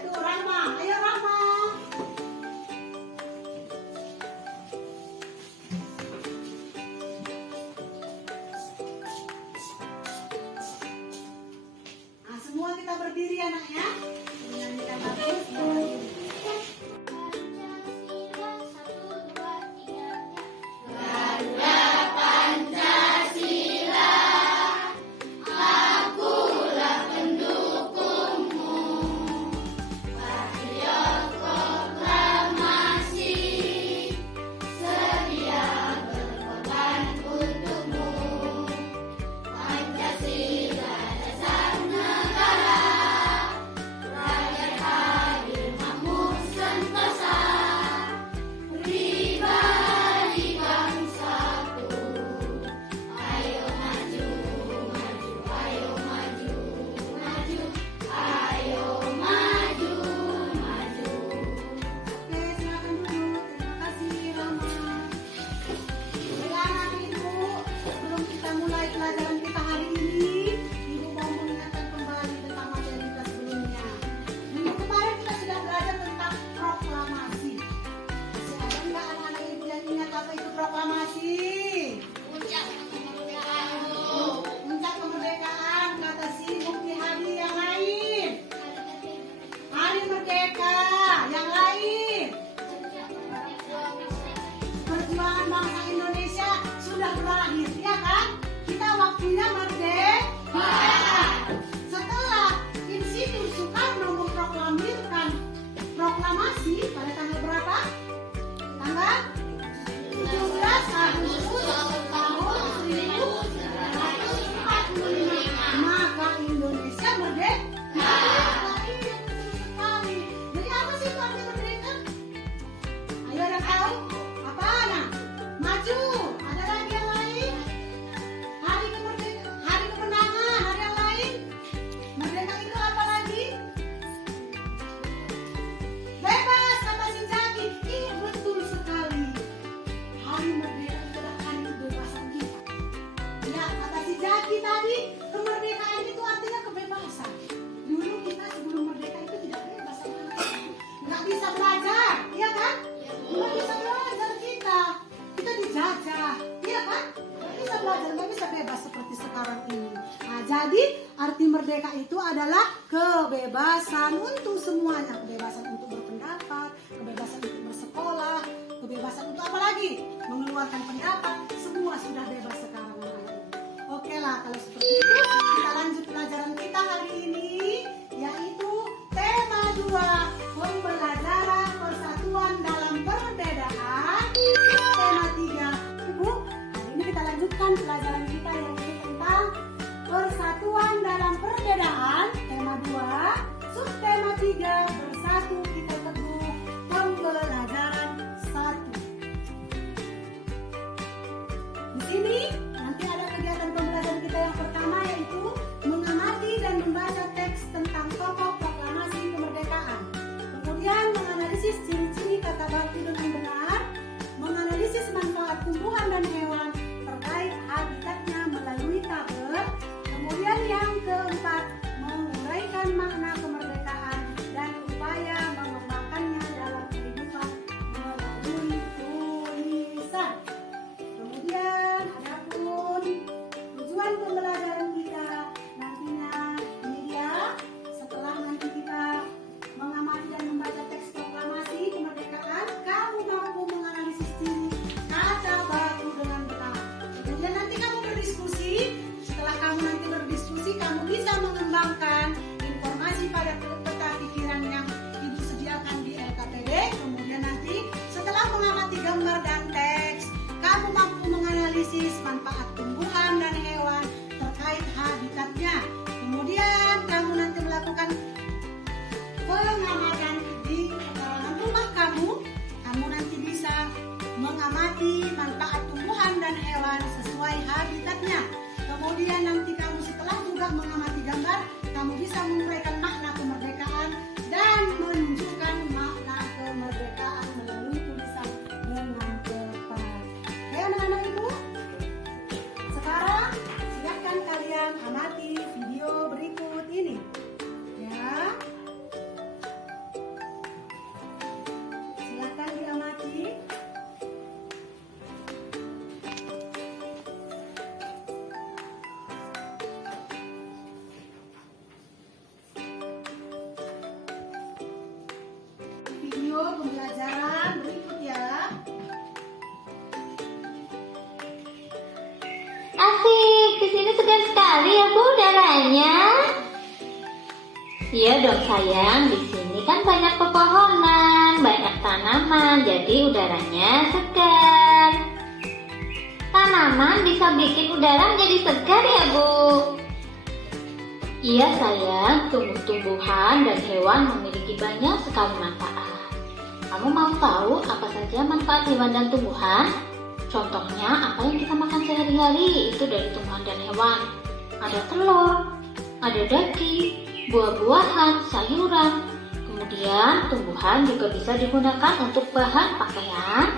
yaitu Rama. Ayo Rama. Nah, semua kita berdiri anaknya. Menyanyikan lagu semua berdiri. Puncak kemerdekaan, kata si Bukti Hadi yang lain. Hari Merdeka yang lain. Perjuangan bangsa Indonesia sudah berakhir, ya kan? Kita waktunya merdeka. Setelah Insinyur Soekarno memproklamirkan proklamasi pada tanggal berapa? Tanggal 17 Agustus tahun 1945, maka Indonesia merdeka. Iya, betul sekali. Jadi apa sih itu arti merdeka? Ayo, ada tahu? Apa? Nah, maju. Ada lagi yang lain? Hari kemerdekaan, hari kemenangan, hari yang lain. Merdeka itu apa lagi? Bebas, kata si Jaki. Iya, betul sekali. Hari merdeka itu adalah hari kebebasan kita. Ya, kata si Jaki tadi, kemerdekaan itu artinya kebebasan. Dulu kita sebelum merdeka itu tidak bebas, nggak bisa belajar, iya kan? Nggak bisa belajar kita dijajah, iya kan? Nggak bisa belajar, nggak bisa bebas seperti sekarang ini. Nah, jadi arti merdeka itu adalah kebebasan untuk semuanya, kebebasan untuk berpendapat, kebebasan untuk bersekolah, kebebasan untuk apa lagi? Mengeluarkan pendapat, semua sudah bebas sekarang. Oke lah, kalau seperti itu kita lanjut pelajaran kita hari ini, yaitu tema 2, pembelajaran persatuan dalam perbedaan. Tema 3, Ibu, hari ini kita lanjutkan pelajaran kita yaitu tentang persatuan dalam perbedaan. Tema 2, subtema 3, bersatu kita teguh, pembelajaran 1. Di sini nanti ada kegiatan pembelajaran kita yang pertama. video pembelajaran berikut ya. Asik, di sini segar sekali ya Bu udaranya. Iya dong sayang, di sini kan banyak pepohonan, banyak tanaman, jadi udaranya segar. Tanaman bisa bikin udara menjadi segar ya Bu. Iya sayang, tumbuh-tumbuhan dan hewan memiliki banyak sekali manfaat. Kamu mau tahu apa saja manfaat hewan dan tumbuhan? Contohnya apa yang kita makan sehari-hari itu dari tumbuhan dan hewan. Ada telur, ada daging, buah-buahan, sayuran. Kemudian tumbuhan juga bisa digunakan untuk bahan pakaian,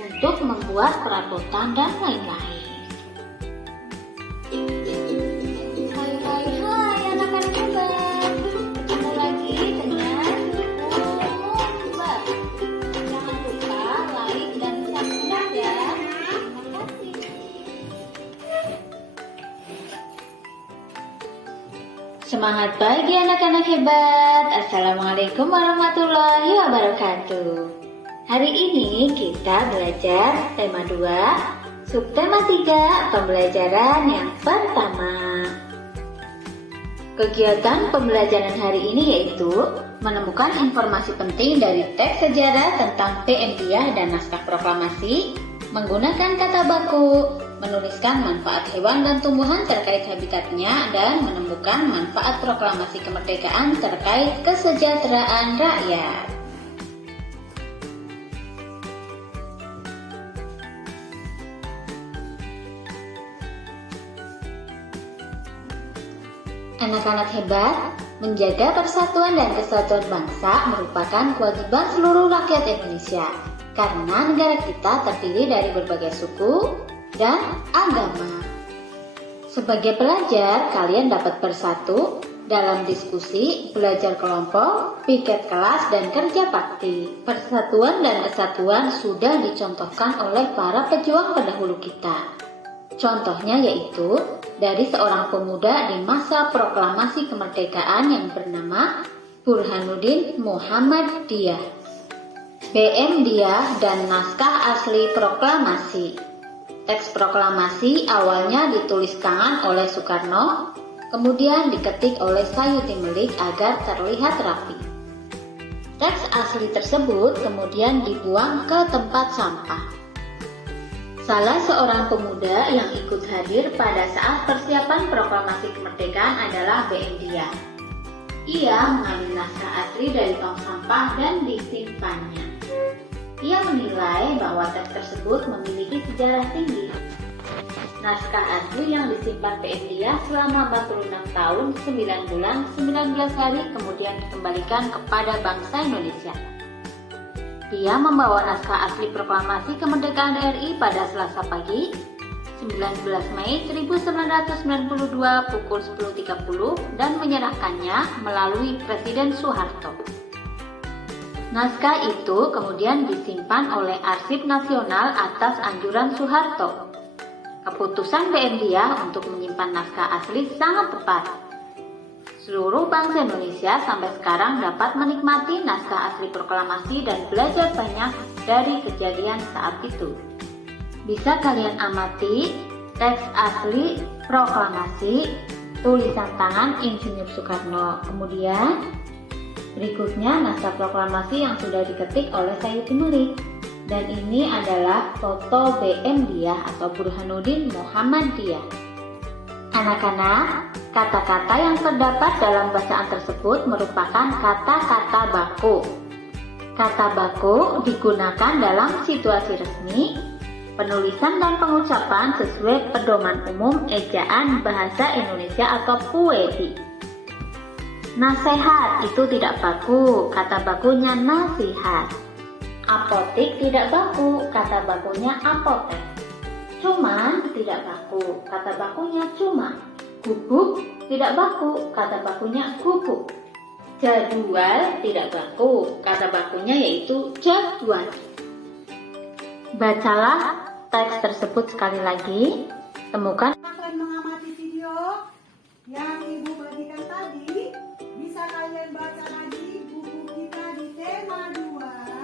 untuk membuat perabotan dan lain-lain. Hai anak-anak hebat, ketemu lagi dengan Mbak. Jangan lupa like dan subscribe ya. Terima kasih. Semangat pagi anak-anak hebat. Assalamualaikum warahmatullahi wabarakatuh. Hari ini kita belajar tema 2, subtema 3, pembelajaran yang pertama. Kegiatan pembelajaran hari ini yaitu menemukan informasi penting dari teks sejarah tentang PM Diah dan naskah proklamasi, menggunakan kata baku, menuliskan manfaat hewan dan tumbuhan terkait habitatnya, dan menemukan manfaat proklamasi kemerdekaan terkait kesejahteraan rakyat. Anak-anak hebat, menjaga persatuan dan kesatuan bangsa merupakan kewajiban seluruh rakyat Indonesia, karena negara kita terdiri dari berbagai suku dan agama. Sebagai pelajar, kalian dapat bersatu dalam diskusi, belajar kelompok, piket kelas, dan kerja bakti. Persatuan dan kesatuan sudah dicontohkan oleh para pejuang pendahulu kita. Contohnya yaitu dari seorang pemuda di masa proklamasi kemerdekaan yang bernama Burhanuddin Muhammad Diah. PM Diah dan naskah asli proklamasi. Teks proklamasi awalnya ditulis tangan oleh Soekarno, kemudian diketik oleh Sayuti Melik agar terlihat rapi. Teks asli tersebut kemudian dibuang ke tempat sampah. Salah seorang pemuda yang ikut hadir pada saat persiapan proklamasi kemerdekaan adalah BM Diah. Ia mengambil naskah asli dari tong sampah dan disimpannya. Ia menilai bahwa teks tersebut memiliki sejarah tinggi. Naskah asli yang disimpan BM Diah selama 46 tahun, 9 bulan, 19 hari kemudian dikembalikan kepada bangsa Indonesia. Dia membawa naskah asli proklamasi kemerdekaan RI pada Selasa pagi, 19 Mei 1992 pukul 10.30 dan menyerahkannya melalui Presiden Soeharto. Naskah itu kemudian disimpan oleh Arsip Nasional atas anjuran Soeharto. Keputusan BM Diah untuk menyimpan naskah asli sangat tepat. Seluruh bangsa Indonesia sampai sekarang dapat menikmati naskah asli proklamasi dan belajar banyak dari kejadian saat itu. Bisa kalian amati teks asli proklamasi tulisan tangan Insinyur Soekarno. Kemudian berikutnya naskah proklamasi yang sudah diketik oleh Sayuti Melik. Dan ini adalah foto BM Diah atau Burhanuddin Muhammad Diah. Anak-anak, kata-kata yang terdapat dalam bacaan tersebut merupakan kata-kata baku. Kata baku digunakan dalam situasi resmi, penulisan dan pengucapan sesuai pedoman umum ejaan bahasa Indonesia atau PUED. Nasehat itu tidak baku, kata bakunya nasihat. Apotik tidak baku, kata bakunya apotek. Cuman tidak baku, kata bakunya cuma. Gubuk tidak baku, kata bakunya gubuk. Jadwal tidak baku, kata bakunya yaitu jadwal. Bacalah teks tersebut sekali lagi. Temukan Akan mengamati video yang Ibu bagikan tadi, bisa kalian baca lagi buku kita di tema 2.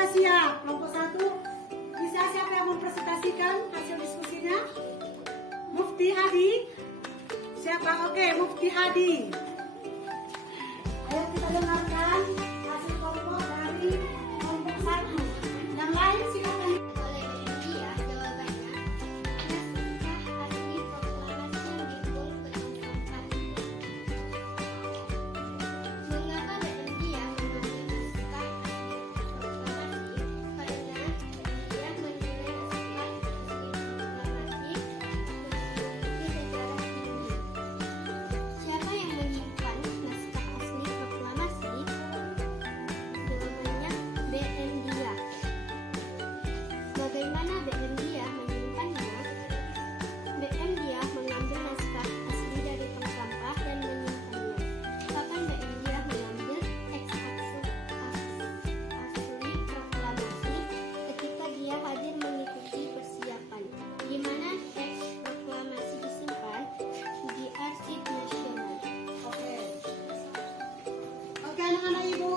sudah siap. Kelompok 1 bisa siapa yang mempresentasikan hasil diskusinya? Mufti Hadi. Siapa? Oke, Mufti Hadi. Ayo kita dengarkan hasil kelompok dari kelompok 1. Yang lain silakan. Oleh BMDIA, jawabannya naskah asli proklamasi yang dibuat bertempat. Mengapa BMDIA mengambil naskah asli proklamasi? Karena BMDIA menilai naskah asli proklamasi memiliki sejarah tinggi. Siapa yang menyimpan naskah asli proklamasi? Jawabannya BMDIA. Bagaimana BMDIA menyimpannya? BMDIA mengambil naskah asli dari tong sampah dan menyimpannya. Kapan BMDIA mengambil teks asli proklamasi? Ketika dia hadir mengikuti persiapan. Di mana teks proklamasi disimpan? Di Arsip Nasional. Oke. Oke anak-anak ibu,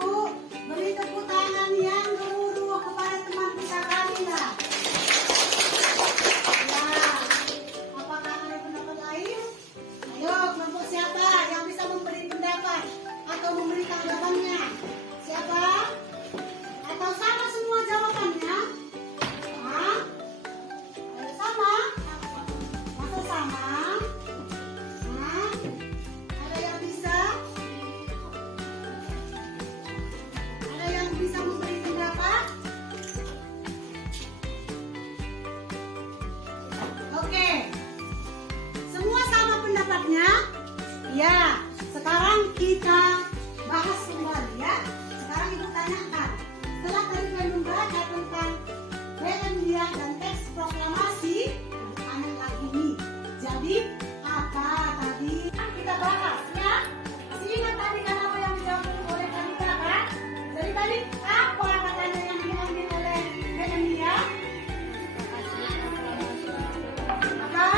beri tepuk tangan yang gemuruh kepada teman kita Kamila. Ya, apakah ada pendapat lain? Ayo, kelompok siapa yang bisa memberi pendapat atau memberi tanggapannya? Siapa? Atau sama semua jawabannya? Hah? Ayo sama? Masa sama? Hah? Ada yang bisa? Ada yang bisa memberi pendapat? Oke. Semua sama pendapatnya? Ya. Sekarang kita bahas kembali ya. Sekarang ibu tanyakan. Setelah tadi kalian membaca tentang BMDIA dan teks proklamasi, tanya lagi nih. Jadi apa tadi kita bahas ya? Masih ingat tadi kan apa yang dijawab oleh Kamila kan? Jadi tadi apa katanya yang diambil oleh BMDIA? Apa?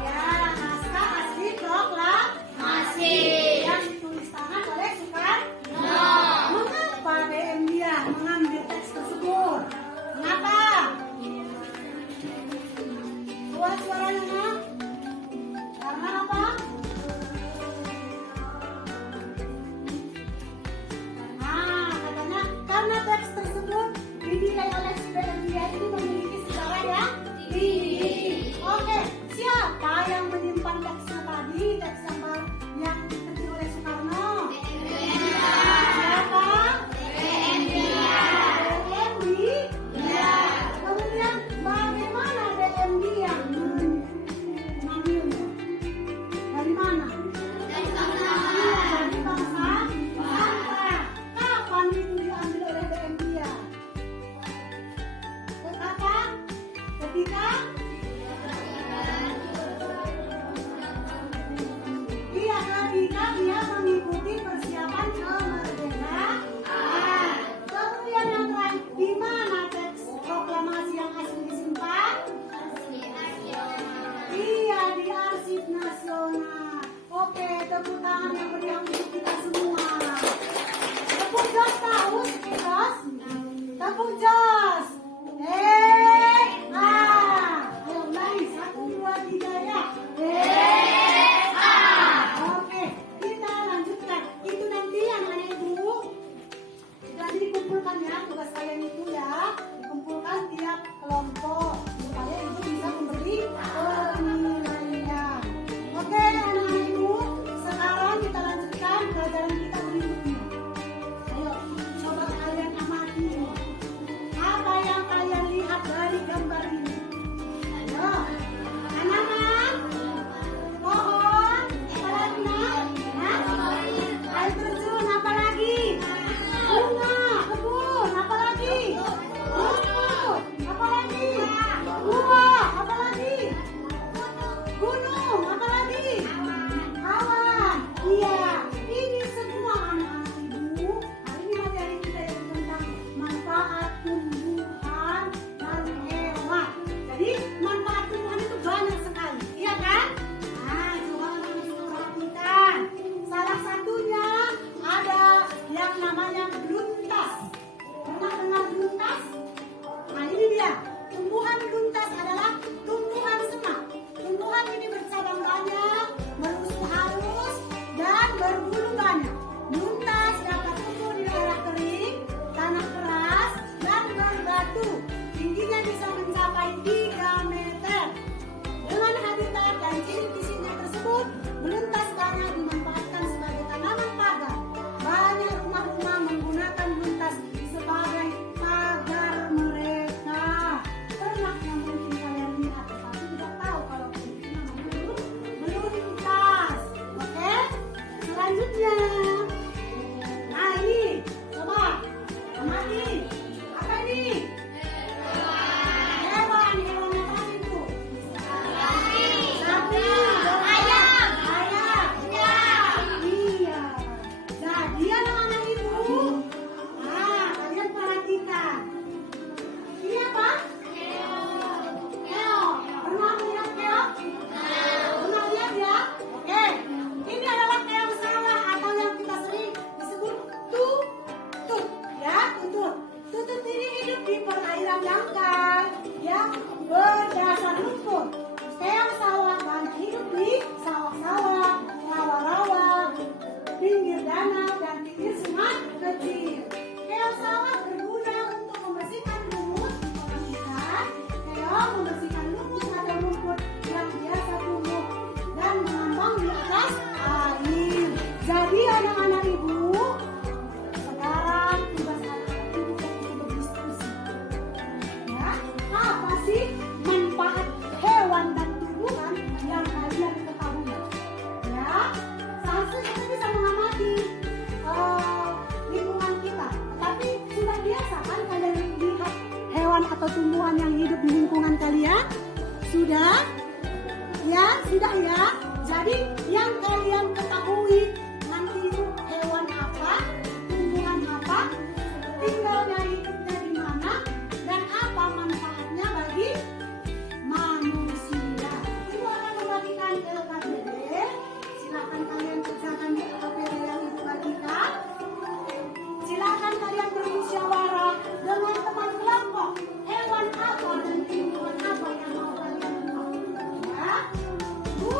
Ya, naskah asli proklamasi yang ditulis tangan oleh Soekarno. Mengapa BMDIA mengambil teks tersebut? Mengapa? Buat suaranya nak? Karena apa? Katanya karena teks tersebut dinilai oleh BMDIA ini memiliki sejarah yang tinggi. Oke, siapa yang menyimpan teksnya tadi? Teks yang diketik oleh Soekarno? Siapa? BMDIA. Kemudian bagaimana BMDIA mengambilnya? Dari mana? Dari bank sampah. Kapan itu diambil oleh BMDIA? Kapan? Ketika? Iya, ketika dia mengikuti persiapan kemerdekaan. Kemudian yang lain, di mana teks proklamasi yang asli disimpan? Iya, di Arsip Nasional. Oke, tepuk tangan yang meriah untuk kita semua. Tepuk jos tahu, jos? Tepuk jos. Ayo lari, 1, 2, 3 ya. Oke, kita lanjutkan. Itu nanti anak-anak ibu. Jadi dikumpulkan ya tugas kalian itu ya. Dikumpulkan tiap kelompok supaya ibu bisa memberi penilaian. Oke anak-anak ibu, sekarang kita lanjutkan pelajaran kita berikutnya. Ayo, coba kalian amati. selanjutnya. Nah ini, coba amati. Apa ini? Hewan apa itu? Sapi, ayam. Iya. Jadi anak-anak ibu, kalian perhatikan. Ini apa? Keong. Pernah melihat keong? Pernah lihat ya? Oke. Ini adalah keong sawah atau yang kita sering disebut tutut. Ya, tutut. Tutut ini hidup di perairan dangkal yang berdasar lumpur. Keong sawah banyak hidup di sawah-sawah, rawa-rawa, pinggir danau dan pinggir sungai kecil. Keong sawah berguna untuk membersihkan lumut orang ikan. Keong membersihkan lumut atau rumput yang biasa tumbuh dan mengambang di atas air. Jadi anak-anak ibu, sekarang tugas anak-anak ibu untuk berdiskusi. Ya, apa sih manfaat hewan dan tumbuhan yang kalian ketahui? Ya, seharusnya kita bisa mengamati lingkungan kita. Tapi sudah biasa kan kalian lihat hewan atau tumbuhan yang hidup di lingkungan kalian? Sudah? Ya, sudah ya. Jadi yang kalian ketahui nanti itu hewan apa, tumbuhan apa, tinggalnya hidupnya di mana, dan apa manfaatnya bagi manusia. Ibu akan membagikan ke KBD. Silakan kalian kerjakan di KBD yang ibu bagikan. Silakan kalian bermusyawarah dengan teman kelompok. Hewan apa dan tumbuhan apa yang mau kalian tahu? Ya, Bu.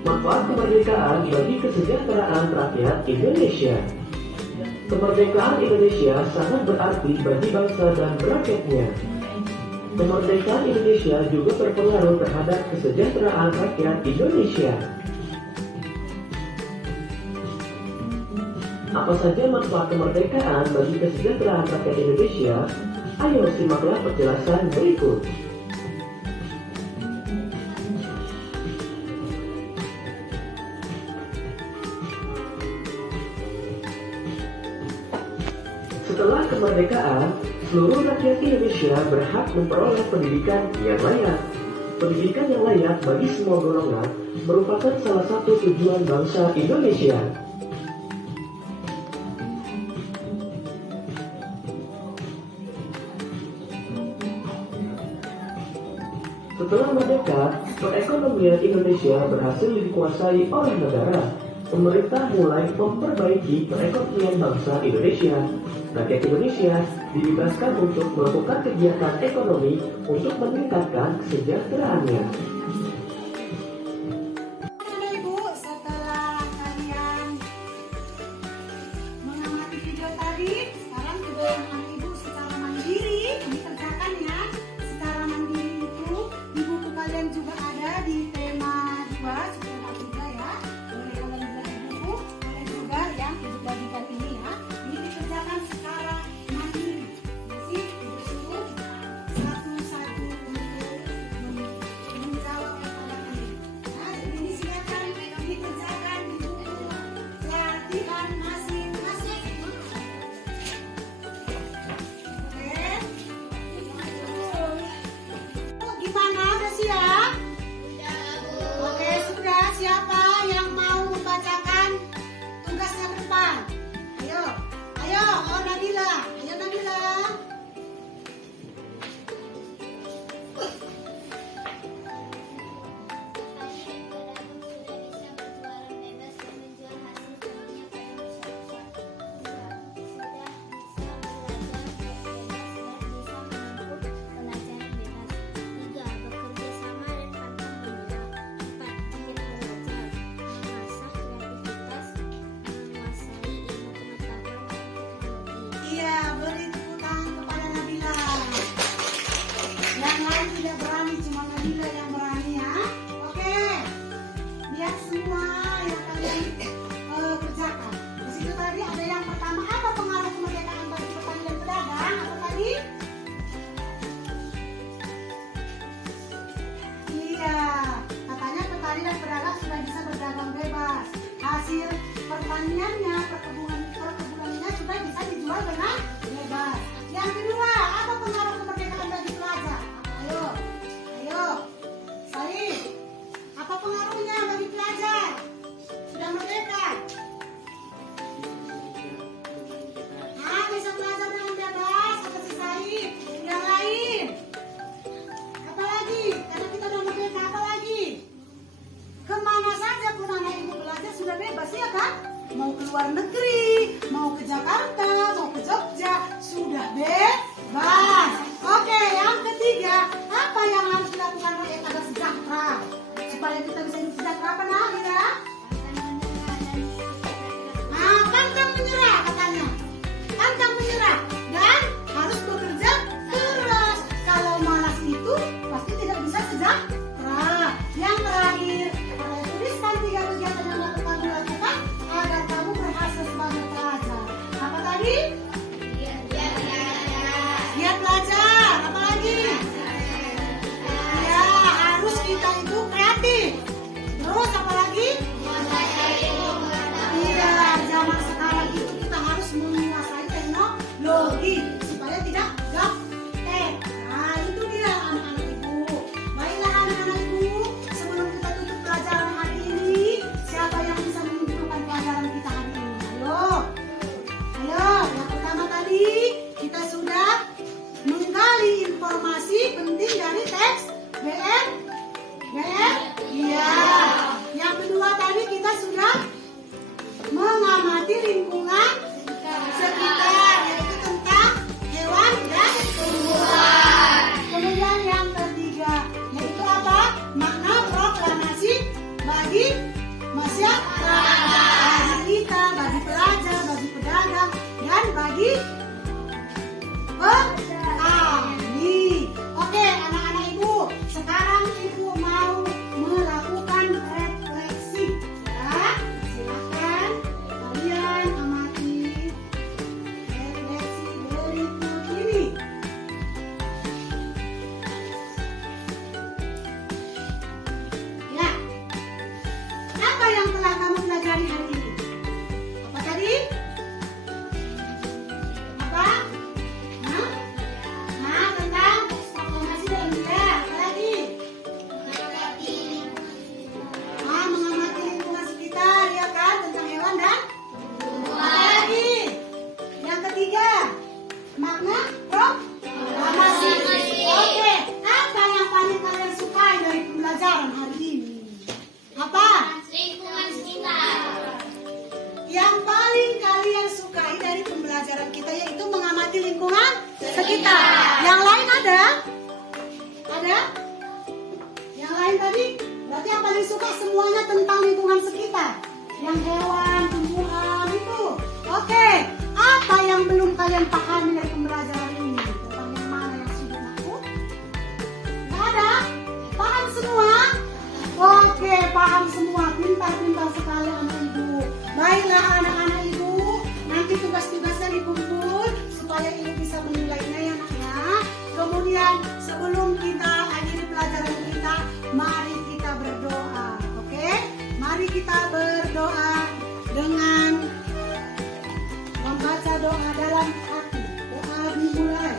Manfaat kemerdekaan bagi kesejahteraan rakyat Indonesia. Kemerdekaan Indonesia sangat berarti bagi bangsa dan rakyatnya. Kemerdekaan Indonesia juga berpengaruh terhadap kesejahteraan rakyat Indonesia. Apa saja manfaat kemerdekaan bagi kesejahteraan rakyat Indonesia? Ayo simaklah penjelasan berikut. Setelah kemerdekaan, seluruh rakyat Indonesia berhak memperoleh pendidikan yang layak. Pendidikan yang layak bagi semua golongan merupakan salah satu tujuan bangsa Indonesia. Setelah merdeka, perekonomian Indonesia berhasil dikuasai oleh negara. Pemerintah mulai memperbaiki perekonomian bangsa Indonesia. Rakyat Indonesia dibebaskan untuk melakukan kegiatan ekonomi untuk meningkatkan kesejahteraannya. Ibu, setelah kalian mengamati video tadi, sekarang juga Ibu secara mandiri dikerjakan ya. Secara mandiri itu di buku kalian juga ada di tema 2 sekolah 3 ya. Boleh kalian belajar buku, boleh juga yang Ibu bagikan ini ya. Ini dikerjakan secara mandiri. Jadi disuruh satu-satu untuk menjawab pertanyaan ini. Nah, ini silakan dikerjakan di buku latihan masing-masing. Oke. Gimana? Udah siap? Oke, sudah. Siapa yang mau membacakan tugasnya ke depan? Ayo, ayo, oh Nabila, ayo Nabila. Iya, beri tepuk tangan kepada Nabila. Yang lain tidak berani, cuma Nabila yang berani ya. Oke, lihat semua yang kalian kerjakan. Di situ tadi ada yang pertama, apa pengaruh kemerdekaan bagi petani dan pedagang? Apa tadi? Iya, katanya petani dan pedagang sudah bisa berdagang bebas. Hasil pertaniannya, perkebunannya sudah bisa dijual dengan bebas. Yang kedua, apa pengaruh kemerdekaan bagi pelajar? Ayo, ayo, Said. Apa pengaruhnya bagi pelajar? Sudah merdeka. Ah, bisa belajar dengan bebas, kata si Said. Yang lain, apa lagi? Karena kita sudah merdeka, apa lagi? Kemana saja pun anak ibu belajar sudah bebas ya kan? Mau ke luar negeri, mau ke Jakarta, mau ke Jogja, ada? Yang lain tadi? Berarti yang paling suka semuanya tentang lingkungan sekitar. Yang hewan, tumbuhan itu. Oke, apa yang belum kalian pahami dari pembelajaran ini? Tentang yang mana yang sudah aku? Nggak ada? Paham semua? Oke, paham semua. Pintar-pintar sekali anak ibu. Baiklah anak-anak ibu, nanti tugas-tugasnya dikumpul supaya ibu bisa menilainya ya nak ya. Kemudian sebelum kita akhiri pelajaran kita, mari kita berdoa. Oke? Mari kita berdoa dengan membaca doa dalam hati. Doa dimulai.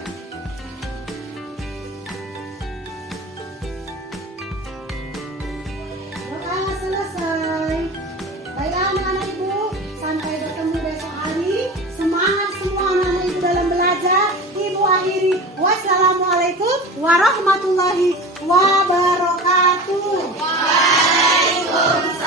Doa selesai. Baiklah anak-anak ibu, sampai bertemu besok hari. Semangat semua anak-anak ibu dalam belajar. Ibu akhiri. Wassalamualaikum warahmatullahi wabarakatuh. Waalaikumsalam.